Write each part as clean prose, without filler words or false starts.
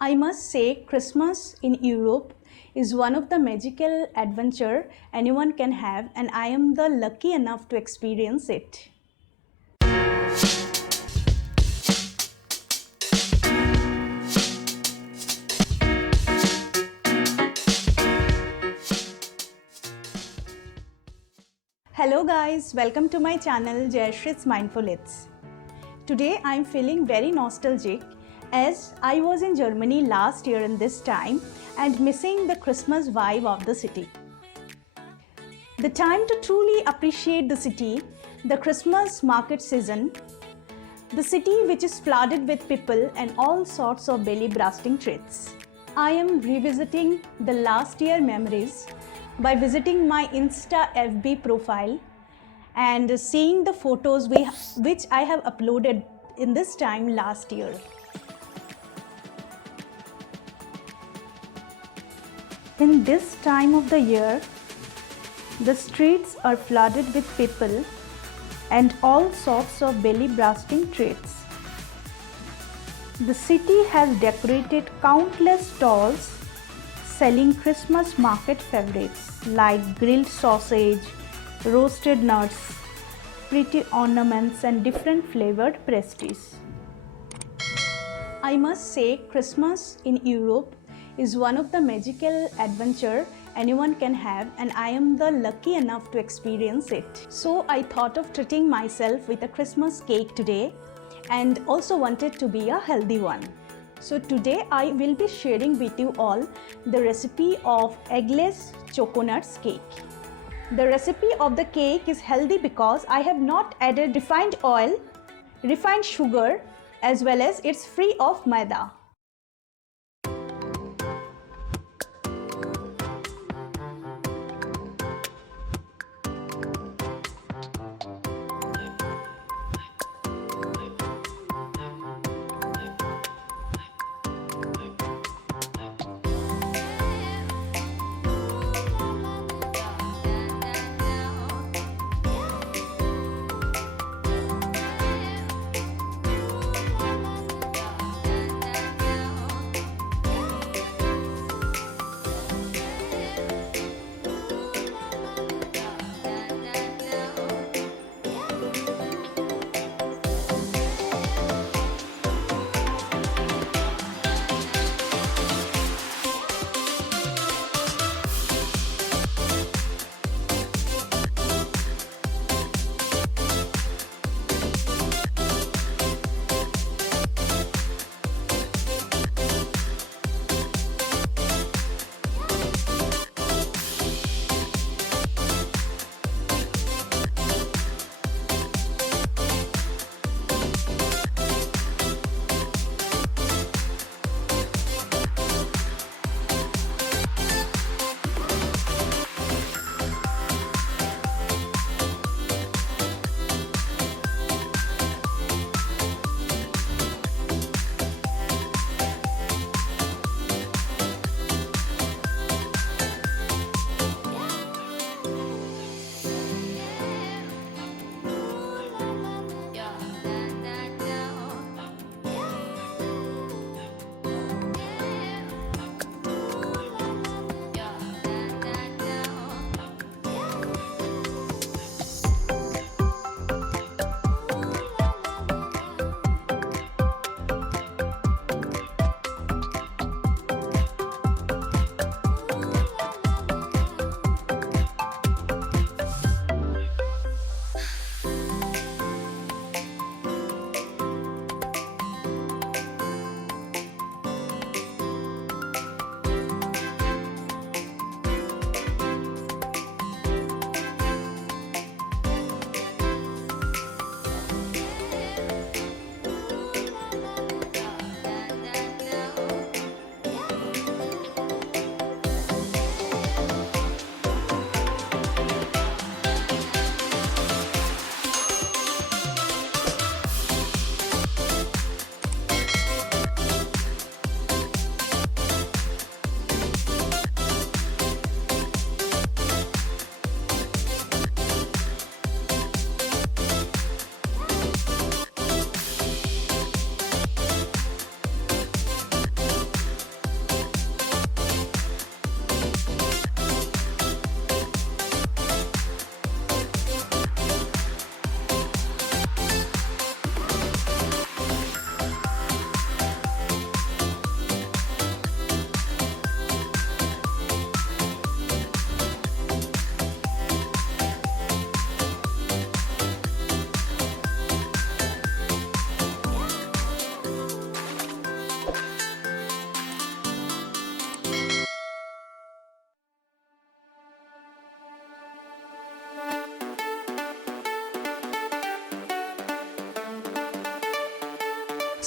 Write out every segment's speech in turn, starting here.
I must say, Christmas in Europe is one of the magical adventure anyone can have, and I am the lucky enough to experience it. Hello guys, welcome to my channel Jayashree's Mindful Eats. Today I am feeling very nostalgic as I was in Germany last year in this time and missing the Christmas vibe of the city. The time to truly appreciate the city, the Christmas market season, the city which is flooded with people and all sorts of belly bursting treats. I am revisiting the last year memories by visiting my Insta FB profile and seeing the photos which I have uploaded in this time last year. In this time of the year, the streets are flooded with people and all sorts of belly bursting treats. The city has decorated countless stalls selling Christmas market favorites like grilled sausage, roasted nuts, pretty ornaments and different flavored pastries. I must say, Christmas in Europe is one of the magical adventure anyone can have, and I am the lucky enough to experience it. So I thought of treating myself with a Christmas cake today and also wanted to be a healthy one. So today I will be sharing with you all the recipe of eggless choconuts cake. The recipe of the cake is healthy because I have not added refined oil, refined sugar, as well as it's free of maida.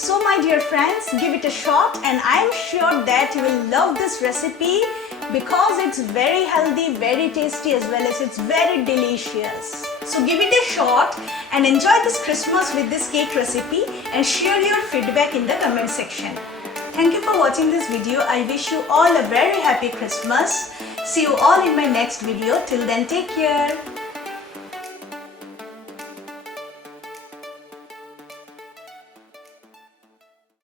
So my dear friends, give it a shot and I am sure that you will love this recipe because it's very healthy, very tasty as well as it's very delicious. So give it a shot and enjoy this Christmas with this cake recipe and share your feedback in the comment section. Thank you for watching this video. I wish you all a very happy Christmas. See you all in my next video. Till then, take care.